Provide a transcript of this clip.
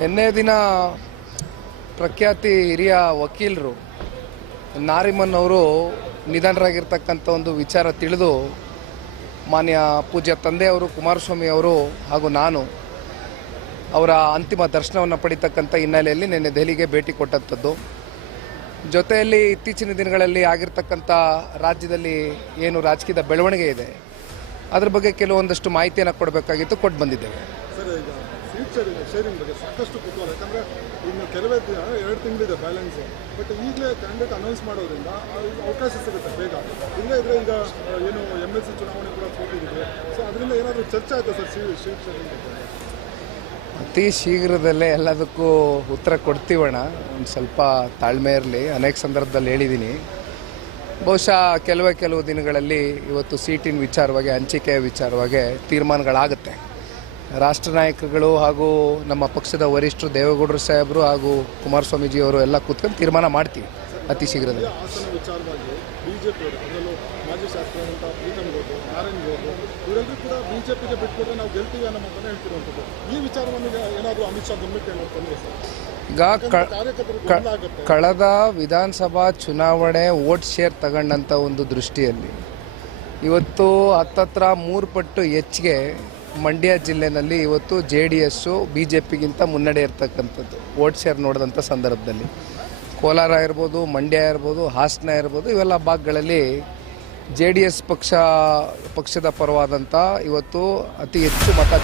ನಿನ್ನೆ ದಿನ ಪ್ರಖ್ಯಾತಿ ಹಿರಿಯ ವಕೀಲರು ನಾರಿಮನ್ ಅವರು ನಿಧನರಾಗಿರ್ತಕ್ಕಂಥ ಒಂದು ವಿಚಾರ ತಿಳಿದು ಮಾನ್ಯ ಪೂಜ್ಯ ತಂದೆಯವರು ಕುಮಾರಸ್ವಾಮಿ ಅವರು ಹಾಗೂ ನಾನು ಅವರ ಅಂತಿಮ ದರ್ಶನವನ್ನು ಪಡಿತಕ್ಕಂಥ ಹಿನ್ನೆಲೆಯಲ್ಲಿ ನಿನ್ನೆ ದೆಹಲಿಗೆ ಭೇಟಿ ಕೊಟ್ಟಂಥದ್ದು. ಜೊತೆಯಲ್ಲಿ ಇತ್ತೀಚಿನ ದಿನಗಳಲ್ಲಿ ಆಗಿರ್ತಕ್ಕಂಥ ರಾಜ್ಯದಲ್ಲಿ ಏನು ರಾಜಕೀಯದ ಬೆಳವಣಿಗೆ ಇದೆ, ಅದ್ರ ಬಗ್ಗೆ ಕೆಲವೊಂದಷ್ಟು ಮಾಹಿತಿಯನ್ನು ಕೊಡಬೇಕಾಗಿತ್ತು, ಕೊಟ್ಟು ಬಂದಿದ್ದೇವೆ. ಸರ್, ಈಗ ಫ್ಯೂಚರ್ ಶೇರಿಂಗ್ ಬಗ್ಗೆ ಸಾಕಷ್ಟು ಕುತೂಹಲ. ಯಾಕಂದರೆ ಇನ್ನು ಕೆಲವೇ ದಿನ, ಎರಡು ತಿಂಗಳಿದೆ ಬ್ಯಾಲೆನ್ಸ್ ಬಟ್ ಈಗಲೇ ಕ್ಯಾಂಡಿಡೇಟ್ ಅನೌನ್ಸ್ ಮಾಡೋದ್ರಿಂದ ಅವಕಾಶ ಸಿಗುತ್ತೆ ಬೇಗ. ಇಲ್ಲೇ ಇದ್ರೆ ಈಗ ಏನು ಎಂ ಎಲ್ ಸಿ ಚುನಾವಣೆ ಕೂಡ ಕೂತಿದ್ದೀವಿ ಸೊ ಅದರಿಂದ ಏನಾದರೂ ಚರ್ಚೆ ಆಯ್ತಾ ಸರ್ ಶೇರಿಂಗ್ ಅತಿ ಶೀಘ್ರದಲ್ಲೇ ಎಲ್ಲದಕ್ಕೂ ಉತ್ತರ ಕೊಡ್ತೀವಣ್ಣ. ಒಂದು ಸ್ವಲ್ಪ ತಾಳ್ಮೆ ಇರಲಿ. ಅನೇಕ ಸಂದರ್ಭದಲ್ಲಿ ಹೇಳಿದ್ದೀನಿ ಬಹುಶಃ ಕೆಲವೇ ಕೆಲವು ದಿನಗಳಲ್ಲಿ ಇವತ್ತು ಸೀಟಿನ ವಿಚಾರವಾಗಿ, ಹಂಚಿಕೆಯ ವಿಚಾರವಾಗಿ ತೀರ್ಮಾನಗಳಾಗುತ್ತೆ. ರಾಷ್ಟ್ರ ನಾಯಕರುಗಳು ಹಾಗೂ ನಮ್ಮ ಪಕ್ಷದ ವರಿಷ್ಠರು ದೇವೇಗೌಡರು ಸಾಹೇಬರು ಹಾಗೂ ಕುಮಾರಸ್ವಾಮೀಜಿಯವರು ಎಲ್ಲ ಕೂತ್ಕೊಂಡು ತೀರ್ಮಾನ ಮಾಡ್ತೀವಿ ಅತಿ ಶೀಘ್ರದಲ್ಲಿ. ಈಗ ಕಳೆದ ವಿಧಾನಸಭಾ ಚುನಾವಣೆ ವೋಟ್ ಶೇರ್ ತಗೊಂಡಂಥ ಒಂದು ದೃಷ್ಟಿಯಲ್ಲಿ ಇವತ್ತು ಹತ್ತತ್ರ ಮೂರು ಪಟ್ಟು ಹೆಚ್ಚಿಗೆ ಮಂಡ್ಯ ಜಿಲ್ಲೆನಲ್ಲಿ ಇವತ್ತು J D S B J ಪಿಗಿಂತ ಮುನ್ನಡೆ ಇರ್ತಕ್ಕಂಥದ್ದು, ವೋಟ್ ಶೇರ್ ನೋಡಿದಂಥ ಸಂದರ್ಭದಲ್ಲಿ. ಕೋಲಾರ ಇರ್ಬೋದು, ಮಂಡ್ಯ ಇರ್ಬೋದು, ಹಾಸನ ಇರ್ಬೋದು, ಇವೆಲ್ಲ ಭಾಗಗಳಲ್ಲಿ ಜೆ ಡಿ ಎಸ್ ಪಕ್ಷ, ಪಕ್ಷದ ಪರವಾದಂಥ ಇವತ್ತು ಅತಿ ಹೆಚ್ಚು ಮತ